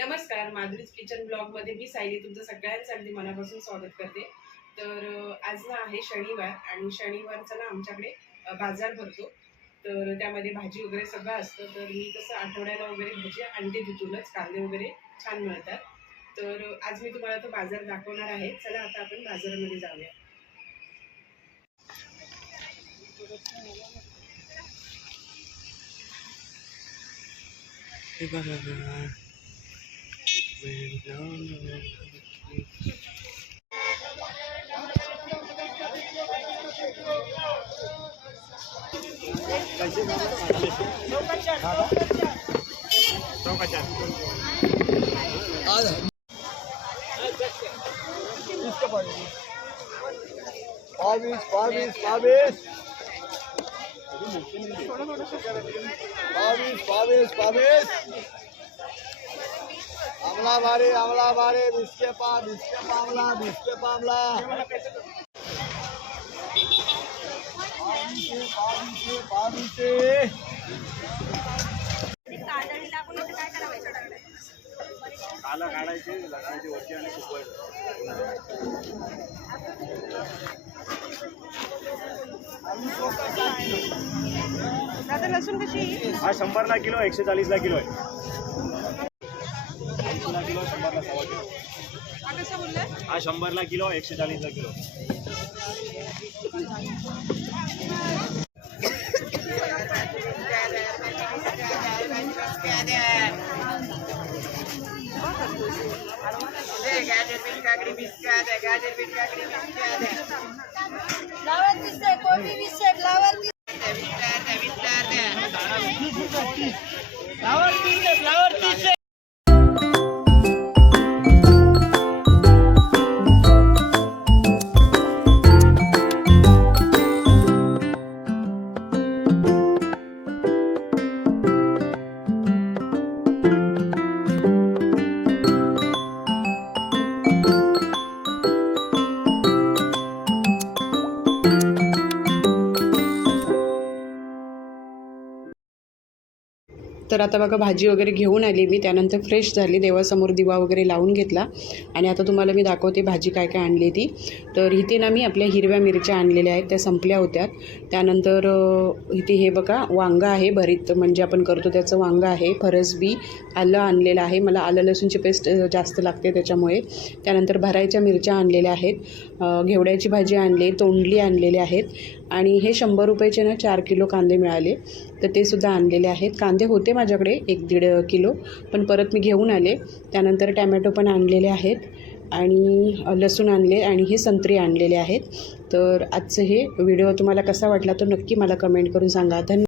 नमस्कार माधुरीज किचन ब्लॉगमध्ये मी सायली तुमचं सगळ्यांचं अगदी मनापासून स्वागत करते. तर आज ना आहे शनिवार आणि शनिवारचा ना आमच्याकडे बाजार भरतो. तर त्यामध्ये भाजी वगैरे सगळं असतं. तर मी कसं आठवड्याला वगैरे भाजी आणते तिथूनच कांदे वगैरे छान मिळतात. तर आज मी तुम्हाला तो बाजार दाखवणार आहे. चला आता आपण बाजारामध्ये जाऊया. পারবিস পারবিস পারবিস পারবিস পারবিস পারবিস आमला बारे आमला बारे बिस्के पा बिस्के पामला बिस्के पामला. काला काढायचे आणि दादा लसूण कशी? हा शंभरला किलो एकशे चाळीसला किलो आहे. शंभरला सव्वा किलो. हा शंभरला किलो एकशे चाळीसला किलो फ्लावर दिसतंय कोबी दिसतंय फ्लावर तर आता बघा भाजी वगैरे घेऊन आली मी. त्यानंतर फ्रेश झाली. देवासमोर दिवा वगैरे लावून घेतला. आणि आता तुम्हाला मी दाखवते भाजी काय काय आणली ती. तर इथे ना मी आपल्या हिरव्या मिरच्या आणलेल्या आहेत. त्या संपल्या होत्या. त्यानंतर इथे हे बघा वांगं आहे भरीत. म्हणजे आपण करतो त्याचं वांगं आहे. फरसबी आलं आणलेलं आहे. मला आलं लसूणची पेस्ट जास्त लागते त्याच्यामुळे. त्यानंतर भरायच्या मिरच्या आणलेल्या आहेत. घेवड्याची भाजी आणली तोंडली आणलेली आहेत. आणि हे शंभर रुपयाचे ना चार किलो कांदे मिळाले. तर ते सुद्धा आणलेले आहेत. कांदे होते माझ्याकडे एक दीड किलो पण परत मी घेऊन आले. त्यानंतर टॅमॅटो पण आणलेले आहेत आणि लसूण आणले आणि हे संत्री आणलेले आहेत. तर आजचं हे व्हिडिओ तुम्हाला कसा वाटला तो नक्की मला कमेंट करून सांगा. धन्यवाद.